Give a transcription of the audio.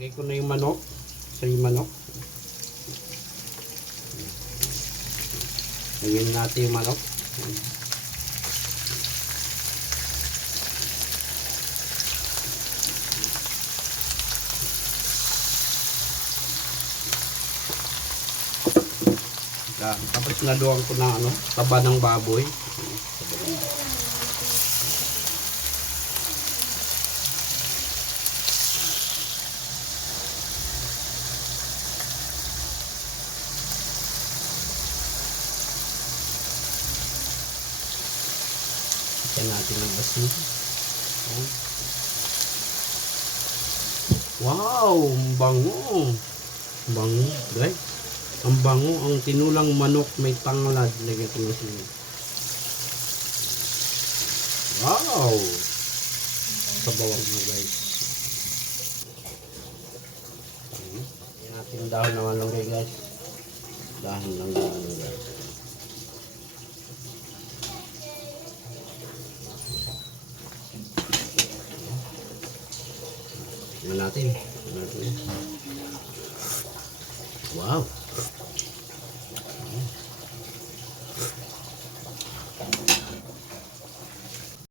Lagay ko na yung manok. So yung manok. Lagyan natin yung manok. Tapos naluwang ko ng taba ng baboy. Ito natin ang basin. Wow! Ang bango! Bango, guys. Ang bango, ang tinulang manok may tanglad. Lagyan ko na sila. Wow! Sabawang na guys. Yan natin dahon ng malunggay guys. Dahon ng malunggay. Yan natin. Wow!